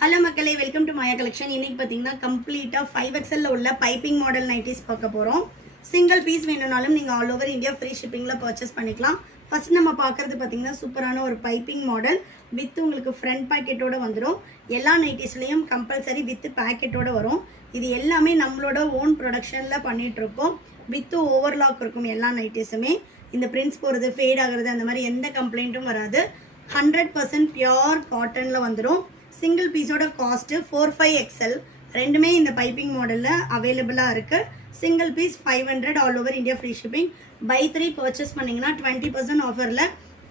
Hello மக்களே, welcome to Maya collection. இன்னைக்கு பார்த்தீங்கன்னா கம்ப்ளீட்டாக 5XL உள்ள பைப்பிங் மாடல் நைட்டிஸ் பார்க்க போகிறோம். சிங்கிள் பீஸ் வேணும்னாலும் நீங்கள் ஆல் ஓவர் இந்தியா ஃப்ரீ ஷிப்பிங்கில் பர்ச்சேஸ் பண்ணிக்கலாம். ஃபர்ஸ்ட் நம்ம பார்க்குறது பார்த்தீங்கன்னா சூப்பரான ஒரு பைப்பிங் மாடல் வித் உங்களுக்கு ஃப்ரண்ட் பேக்கெட்டோடு வந்துடும். எல்லா நைட்டிஸ்லேயும் கம்பல்சரி வித் பேக்கெட்டோடு வரும். இது எல்லாமே நம்மளோட ஓன் ப்ரொடக்ஷனில் பண்ணிகிட்ருக்கோம். வித் ஓவர்லாக் இருக்கும் எல்லா நைட்டிஸுமே. இந்த பிரிண்ட்ஸ் போகிறது, ஃபேட் ஆகிறது, அந்த மாதிரி எந்த கம்ப்ளைண்ட்டும் வராது. 100% பியோர் காட்டனில் வந்துடும். சிங்கிள் பீஸோட காஸ்ட்டு 45XL ரெண்டுமே இந்த பைப்பிங் மாடலில் அவைலபிளாக இருக்குது. Single piece 500 all over India free shipping. Buy 3 purchase பண்ணிங்கன்னா 20% ஆஃபரில்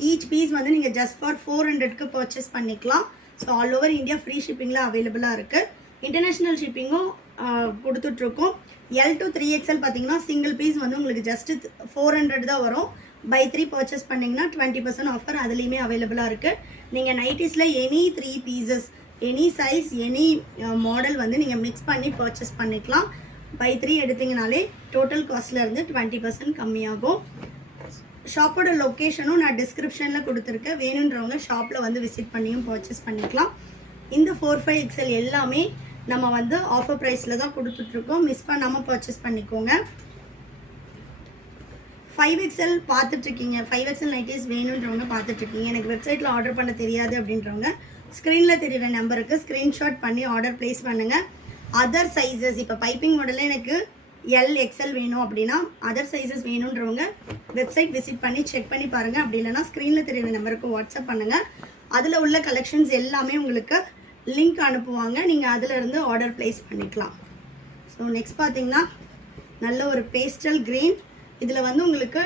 ஈச் பீஸ் வந்து நீங்கள் ஜஸ்ட் ஃபார் 400க்கு பர்ச்சேஸ் பண்ணிக்கலாம். So all over India free ஷிப்பிங்கில் அவைலபிளாக இருக்குது. இன்டர்நேஷ்னல் ஷிப்பிங்கும் கொடுத்துட்ருக்கோம். L to 3XL பார்த்தீங்கன்னா சிங்கிள் பீஸ் வந்து உங்களுக்கு ஜஸ்ட்டு 400 தான் வரும். பை 3 பர்ச்சேஸ் பண்ணிங்கன்னா 20% ஆஃபர் அதுலேயுமே அவைலபிளாக இருக்குது. நீங்கள் நைட்டிஸில் any 3 pieces, any size, any model வந்து நீங்கள் மிக்ஸ் பண்ணி பர்ச்சேஸ் பண்ணிக்கலாம். பை 3 எடுத்திங்கனாலே டோட்டல் காஸ்ட்லேருந்து 20% கம்மியாகும். ஷாப்போட லொக்கேஷனும் நான் டிஸ்கிரிப்ஷனில் கொடுத்துருக்கேன். வேணுன்றவங்க ஷாப்பில் வந்து விசிட் பண்ணியும் பர்ச்சேஸ் பண்ணிக்கலாம். இந்த 45XL எல்லாமே நம்ம வந்து ஆஃபர் ப்ரைஸில் தான் கொடுத்துட்ருக்கோம். மிஸ் பண்ணாமல் பர்ச்சேஸ் பண்ணிக்கோங்க. 5XL பார்த்துட்ருக்கீங்க, 5XL நைட்டிஸ் வேணுன்றவங்க பார்த்துட்ருக்கீங்க, எனக்கு வெப்சைட்டில் ஆர்டர் பண்ண தெரியாது அப்படின்றவங்க ஸ்க்ரீனில் தெரிகிற நம்பருக்கு ஸ்க்ரீன்ஷாட் பண்ணி ஆர்டர் ப்ளேஸ் பண்ணுங்கள். அதர் சைஸஸ், இப்போ பைப்பிங் மாடலில் எனக்கு LXL வேணும் அப்படின்னா அதர் சைஸஸ் வேணுன்றவங்க வெப்சைட் விசிட் பண்ணி செக் பண்ணி பாருங்கள். அப்படி இல்லைனா ஸ்க்ரீனில் தெரிகிற நம்பருக்கு வாட்ஸ்அப் பண்ணுங்கள். அதில் உள்ள கலெக்ஷன்ஸ் எல்லாமே உங்களுக்கு லிங்க் அனுப்புவாங்க. நீங்கள் அதிலிருந்து ஆர்டர் ப்ளேஸ் பண்ணிக்கலாம். ஸோ நெக்ஸ்ட் பார்த்தீங்கன்னா நல்ல ஒரு பேஸ்டல் க்ரீன். இதில் வந்து உங்களுக்கு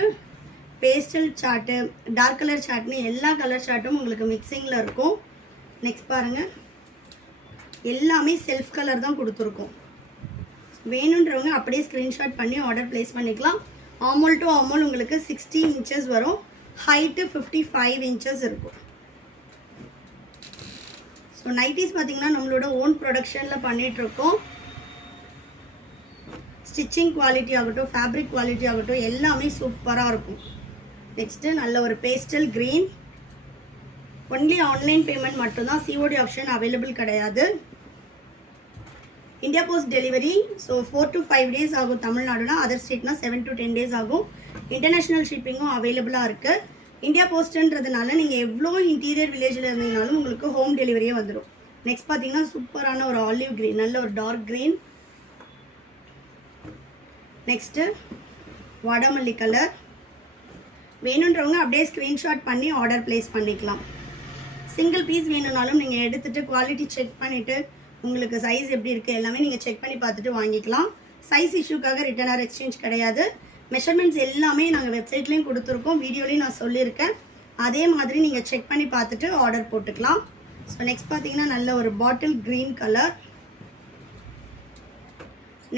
பேஸ்டல் சார்ட்டு, டார்க் கலர் சார்ட்னு எல்லா கலர் சார்ட்டும் உங்களுக்கு மிக்சிங்கில் இருக்கும். நெக்ஸ்ட் பாருங்கள், எல்லாமே செல்ஃப் கலர் தான் கொடுத்துருக்கோம். வேணுன்றவங்க அப்படியே ஸ்க்ரீன்ஷாட் பண்ணி ஆர்டர் ப்ளேஸ் பண்ணிக்கலாம். ஆமோல் டு ஆமோல் உங்களுக்கு 60 இன்ச்சஸ் வரும். ஹைட்டு 55 இன்ச்சஸ் இருக்கும். ஸோ நைட்டிஸ் பார்த்திங்கன்னா நம்மளோட ஓன் ப்ரொடக்ஷனில் பண்ணிகிட்ருக்கோம். ஸ்டிச்சிங் குவாலிட்டி ஆகட்டும், ஃபேப்ரிக் குவாலிட்டி ஆகட்டும், எல்லாமே சூப்பராக இருக்கும். நெக்ஸ்ட்டு நல்ல ஒரு pastel green. Only online payment மட்டும்தான், COD ஆப்ஷன் அவைலபிள் கிடையாது. India post delivery. So 4 to 5 days ஆகும் தமிழ்நாடுனா, அதர் ஸ்டேட்னா 7 to 10 days ஆகும். இன்டர்நேஷ்னல் ஷிப்பிங்கும் அவைலபிளாக இருக்குது. இந்தியா போஸ்ட்டுன்றதுனால நீங்கள் எவ்வளோ இன்டீரியர் வில்லேஜில் இருந்தீங்கனாலும் உங்களுக்கு ஹோம் டெலிவரியே வந்துடும். நெக்ஸ்ட் பார்த்தீங்கன்னா சூப்பரான ஒரு ஆலிவ் க்ரீன், நல்ல ஒரு டார்க் க்ரீன். நெக்ஸ்ட்டு வடமல்லி கலர். வேணுன்றவங்க அப்படியே ஸ்க்ரீன்ஷாட் பண்ணி ஆர்டர் ப்ளேஸ் பண்ணிக்கலாம். சிங்கிள் பீஸ் வேணும்னாலும் நீங்கள் எடுத்துகிட்டு குவாலிட்டி செக் பண்ணிவிட்டு உங்களுக்கு சைஸ் எப்படி இருக்குது எல்லாமே நீங்கள் செக் பண்ணி பார்த்துட்டு வாங்கிக்கலாம். சைஸ் இஷ்யூக்காக ரிட்டர்ன் ஆர் எக்ஸ்சேஞ்ச் கிடையாது. மெஷர்மெண்ட்ஸ் எல்லாமே நாங்கள் வெப்சைட்லேயும் கொடுத்துருக்கோம், வீடியோலையும் நான் சொல்லியிருக்கேன். அதே மாதிரி நீங்கள் செக் பண்ணி பார்த்துட்டு ஆர்டர் போட்டுக்கலாம். ஸோ நெக்ஸ்ட் பார்த்தீங்கன்னா நல்ல ஒரு பாட்டில் க்ரீன் கலர்.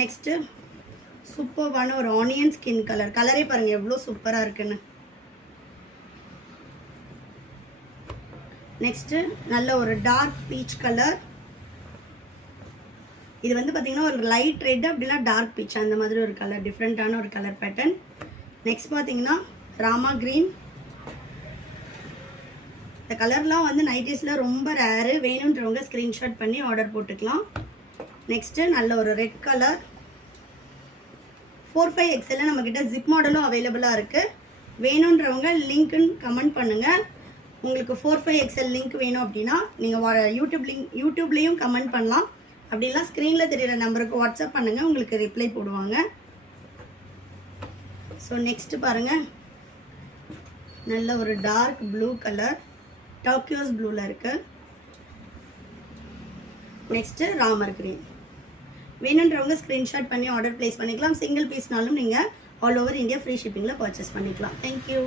நெக்ஸ்ட்டு சூப்பர்வான ஒரு ஆனியன் ஸ்கின் கலர். கலரே பாருங்கள் எவ்வளோ சூப்பராக இருக்குன்னு. நெக்ஸ்ட்டு நல்ல ஒரு டார்க் பீச் கலர். இது வந்து பார்த்திங்கன்னா ஒரு லைட் ரெட் அப்படின்னா டார்க் பீச் அந்த மாதிரி ஒரு கலர், டிஃப்ரெண்ட்டான ஒரு கலர் பேட்டர்ன். நெக்ஸ்ட் பார்த்திங்கன்னா ராமா க்ரீன். இந்த கலர்லாம் வந்து நைட்டிஸில் ரொம்ப ரேரு. வேணுன்றவங்க ஸ்க்ரீன்ஷாட் பண்ணி ஆர்டர் போட்டுக்கலாம். நெக்ஸ்ட்டு நல்ல ஒரு ரெட் கலர். 45XL நம்மக்கிட்ட ஜிப் மாடலும் அவைலபிளாக இருக்குது. வேணுன்றவங்க லிங்க்குன்னு கமெண்ட் பண்ணுங்கள். உங்களுக்கு 45XL லிங்க் வேணும் அப்படின்னா நீங்கள் யூடியூப்லேயும் கமெண்ட் பண்ணலாம். அப்படிலாம் ஸ்க்ரீனில் தெரிகிற நம்பருக்கு வாட்ஸ்அப் பண்ணுங்கள், உங்களுக்கு ரிப்ளை போடுவாங்க. ஸோ நெக்ஸ்ட்டு பாருங்கள், நல்ல ஒரு டார்க் ப்ளூ கலர், டாக்கியோஸ் ப்ளூவில் இருக்குது. Next Ramar green. வேணுன்றவங்க ஸ்க்ரீன்ஷாட் பண்ணி ஆர்டர் ப்ளேஸ் பண்ணிக்கலாம். சிங்கிள் பீஸ்னாலும் நீங்கள் ஆல் ஓவர் இந்தியா ஃப்ரீ ஷிப்பிங்கில் பர்ச்சேஸ் பண்ணிக்கலாம். தேங்க்யூ.